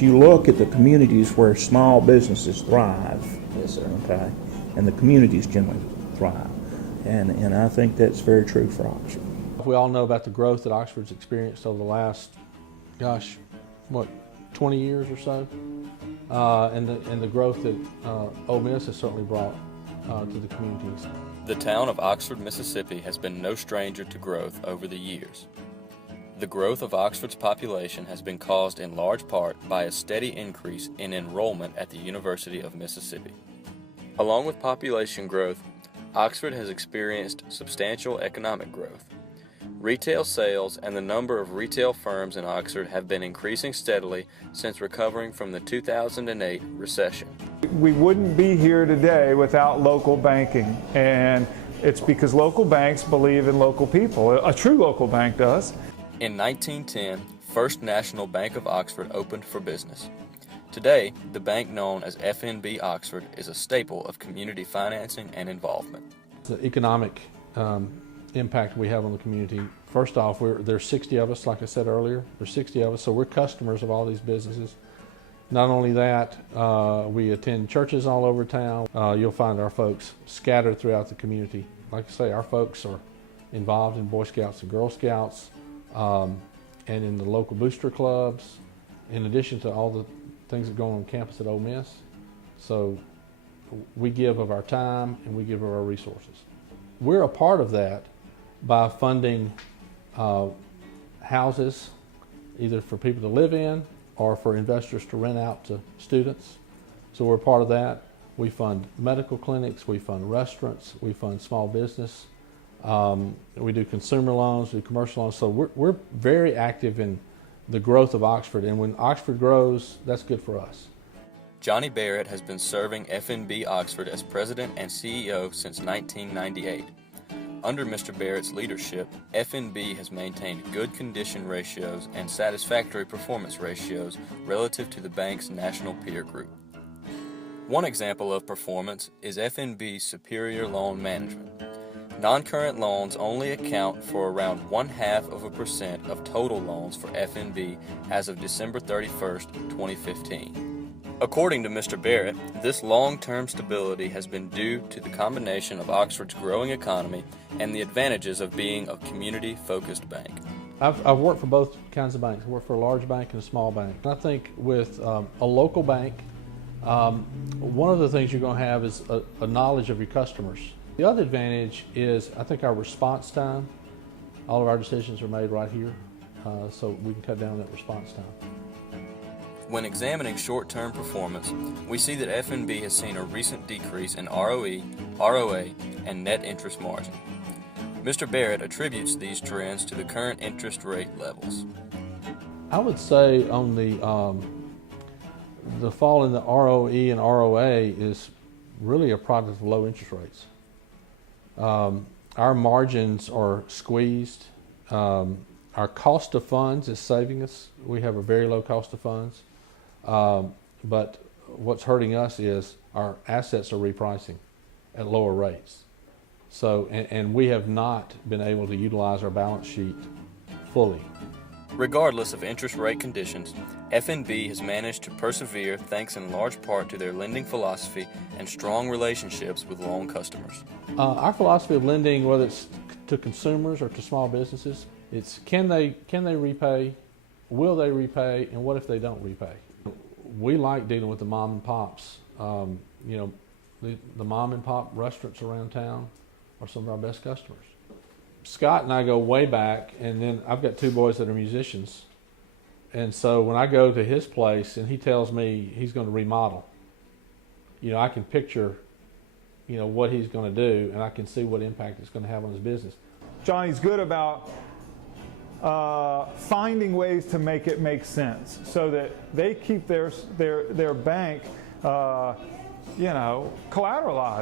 You look at the communities where small businesses thrive. Yes, sir. Okay, and the communities generally thrive, and I think that's very true for Oxford. We all know about the growth that Oxford's experienced over the last, 20 years or so, and the growth that Ole Miss has certainly brought to the communities. The town of Oxford, Mississippi has been no stranger to growth over the years. The growth of Oxford's population has been caused in large part by a steady increase in enrollment at the University of Mississippi. Along with population growth, Oxford has experienced substantial economic growth. Retail sales and the number of retail firms in Oxford have been increasing steadily since recovering from the 2008 recession. We wouldn't be here today without local banking, and it's because local banks believe in local people. A true local bank does. In 1910, First National Bank of Oxford opened for business. Today, the bank known as FNB Oxford is a staple of community financing and involvement. The economic impact we have on the community, first off, there's 60 of us, like I said earlier. There's 60 of us, so we're customers of all these businesses. Not only that, we attend churches all over town. You'll find our folks scattered throughout the community. Like I say, our folks are involved in Boy Scouts and Girl Scouts, and in the local booster clubs, in addition to all the things that go on campus at Ole Miss. So we give of our time and we give of our resources. We're a part of that by funding houses, either for people to live in or for investors to rent out to students. So we're a part of that. We fund medical clinics, we fund restaurants, we fund small business. We do consumer loans, we do commercial loans. So we're very active in the growth of Oxford, and when Oxford grows, that's good for us. Johnny Barrett has been serving FNB Oxford as president and CEO since 1998. Under Mr. Barrett's leadership, FNB has maintained good condition ratios and satisfactory performance ratios relative to the bank's national peer group. One example of performance is FNB's superior loan management. Non-current loans only account for around 0.5% of total loans for FNB as of December 31st, 2015. According to Mr. Barrett, this long-term stability has been due to the combination of Oxford's growing economy and the advantages of being a community-focused bank. I've worked for both kinds of banks. I worked for a large bank and a small bank. I think with a local bank, one of the things you're going to have is a knowledge of your customers. The other advantage is, I think, our response time. All of our decisions are made right here, so we can cut down that response time. When examining short-term performance, we see that FNB has seen a recent decrease in ROE, ROA, and net interest margin. Mr. Barrett attributes these trends to the current interest rate levels. I would say on the fall in the ROE and ROA is really a product of low interest rates. Our margins are squeezed. Our cost of funds is saving us. We have a very low cost of funds. But what's hurting us is our assets are repricing at lower rates. So, and we have not been able to utilize our balance sheet fully. Regardless of interest rate conditions, FNB has managed to persevere thanks in large part to their lending philosophy and strong relationships with loan customers. Our philosophy of lending, whether it's to consumers or to small businesses, it's can they repay, will they repay, and what if they don't repay? We like dealing with the mom and pops. The mom and pop restaurants around town are some of our best customers. Scott and I go way back, and then I've got two boys that are musicians. And so when I go to his place and he tells me he's going to remodel, I can picture, what he's going to do, and I can see what impact it's going to have on his business. Johnny's good about finding ways to make it make sense so that they keep their bank collateralized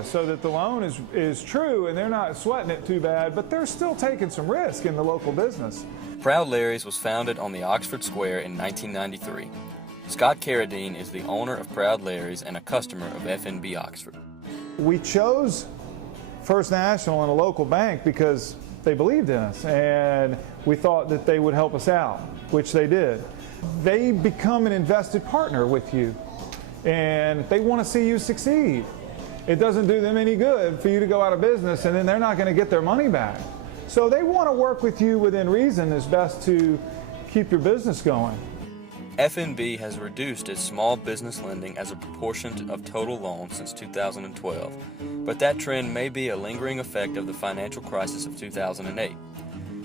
so that the loan is true and they're not sweating it too bad, but they're still taking some risk in the local business. Proud Larry's was founded on the Oxford Square in 1993. Scott Carradine is the owner of Proud Larry's and a customer of FNB Oxford. We chose First National and a local bank because they believed in us and we thought that they would help us out, which they did. They become an invested partner with you and they want to see you succeed. It doesn't do them any good for you to go out of business and then they're not going to get their money back. So they want to work with you within reason as best to keep your business going. FNB has reduced its small business lending as a proportion of total loans since 2012, but that trend may be a lingering effect of the financial crisis of 2008.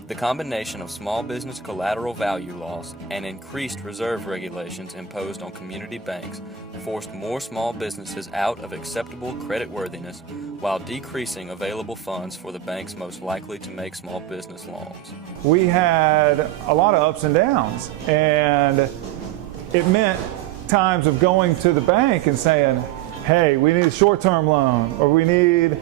The combination of small business collateral value loss and increased reserve regulations imposed on community banks forced more small businesses out of acceptable creditworthiness while decreasing available funds for the banks most likely to make small business loans. We had a lot of ups and downs, and it meant times of going to the bank and saying, hey, we need a short-term loan, or we need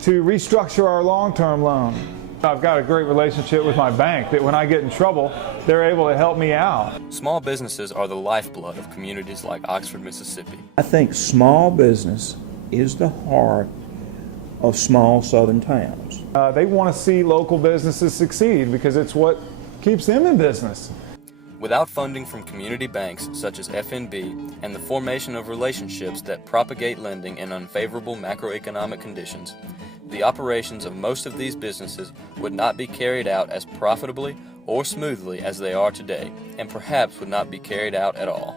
to restructure our long-term loan. I've got a great relationship with my bank that when I get in trouble, they're able to help me out. Small businesses are the lifeblood of communities like Oxford, Mississippi. I think small business is the heart of small southern towns. They want to see local businesses succeed because it's what keeps them in business. Without funding from community banks such as FNB and the formation of relationships that propagate lending in unfavorable macroeconomic conditions, the operations of most of these businesses would not be carried out as profitably or smoothly as they are today, and perhaps would not be carried out at all.